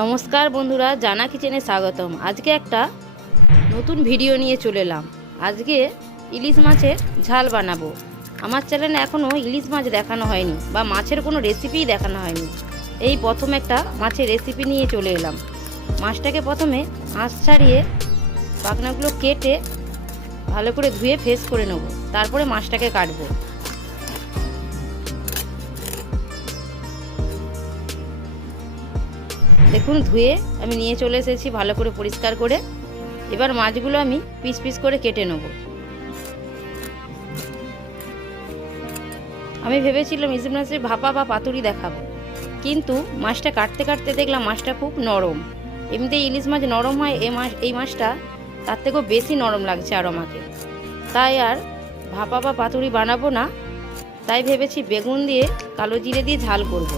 নমস্কার বন্ধুরা, জানা কিচেনে স্বাগতম। আজকে একটা নতুন ভিডিও নিয়ে চলে এলাম। আজকে ইলিশ মাছের ঝাল বানাবো। আমার চ্যানেলে এখনও ইলিশ মাছ দেখানো হয়নি বা মাছের কোনো রেসিপিই দেখানো হয়নি। এই প্রথম একটা মাছের রেসিপি নিয়ে চলে এলাম। মাছটাকে প্রথমে আঁশ ছাড়িয়ে পাখনাগুলো কেটে ভালো করে ধুয়ে ফ্রেশ করে নেব, তারপরে মাছটাকে কাটবো। দেখুন, ধুয়ে আমি নিয়ে চলে এসেছি ভালো করে পরিষ্কার করে। এবার মাছগুলো আমি পিস পিস করে কেটে নেব। আমি ভেবেছিলাম ইলিশ মাছের ভাপা বা পাতুরি দেখাবো, কিন্তু মাছটা কাটতে কাটতে দেখলাম মাছটা খুব নরম। এমনিতেই ইলিশ মাছ নরম হয়, এই মাছটা তার থেকেও বেশি নরম লাগছে আর আমাকে। তাই আর ভাপা বা পাতুরি বানাবো না, তাই ভেবেছি বেগুন দিয়ে কালো জিরে দিয়ে ঝাল করব।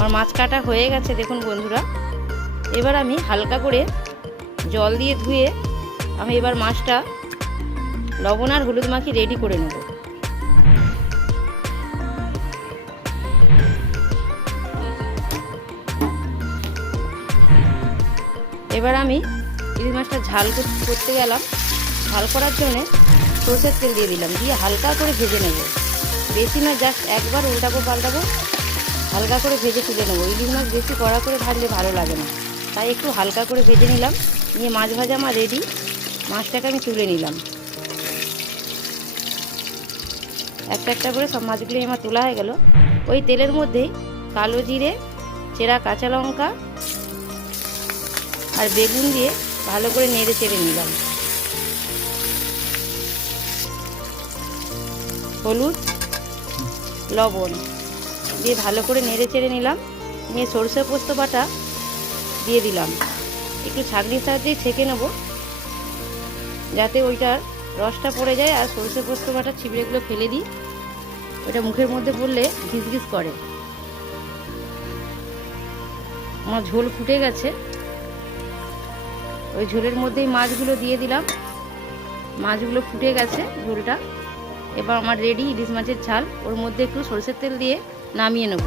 আমার মাছ কাটা হয়ে গেছে দেখুন বন্ধুরা। এবার আমি হালকা করে জল দিয়ে ধুয়ে আমি এবার মাছটা লবণ আর হলুদ মাখিয়ে রেডি করে নেব। এবার আমি ইলিশ মাছটা ঝাল করতে গেলাম। ঝাল করার জন্যে সরষের তেল দিয়ে দিলাম, দিয়ে হালকা করে ভেজে নেব। বেশি নয়, জাস্ট একবার উল্টাবো পাল্টাবো, হালকা করে ভেজে তুলে নেবো। ইলিশ মাছ বেশি কড়া করে ভাজলে ভালো লাগে না, তাই একটু হালকা করে ভেজে নিলাম। নিয়ে মাছ ভাজা আমার রেডি। মাছটাকে আমি তুলে নিলাম। একটা একটা করে সব মাছগুলি আমার তোলা হয়ে গেল। ওই তেলের মধ্যেই কালো জিরে, চেরা কাঁচা লঙ্কা আর বেগুন দিয়ে ভালো করে নেড়ে চেড়ে নিলাম। হলুদ, লবণ দিয়ে ভালো করে নেড়ে চেড়ে নিলাম। নিয়ে সরষে পোস্ত বাটা দিয়ে দিলাম। একটু ছাঁকনির সাহায্যে ছেঁকে নেব, যাতে ওইটার রসটা পড়ে যায় আর সরষে পোস্ত বাটার ছিবড়েগুলো ফেলে দিই। ওটা মুখের মধ্যে পড়লে ঘিসঘিস করে। আমার ঝোল ফুটে গেছে, ওই ঝোলের মধ্যেই মাছগুলো দিয়ে দিলাম। মাছগুলো ফুটে গেছে ঝোলটা। এবার আমার রেডি ইলিশ মাছের ঝাল। ওর মধ্যে একটু সরষের তেল দিয়ে নামিয়ে নেব।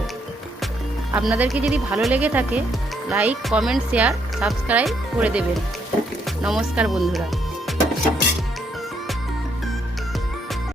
আপনাদেরকে যদি ভালো লেগে থাকে লাইক, কমেন্ট, শেয়ার, সাবস্ক্রাইব করে দেবেন। নমস্কার বন্ধুরা।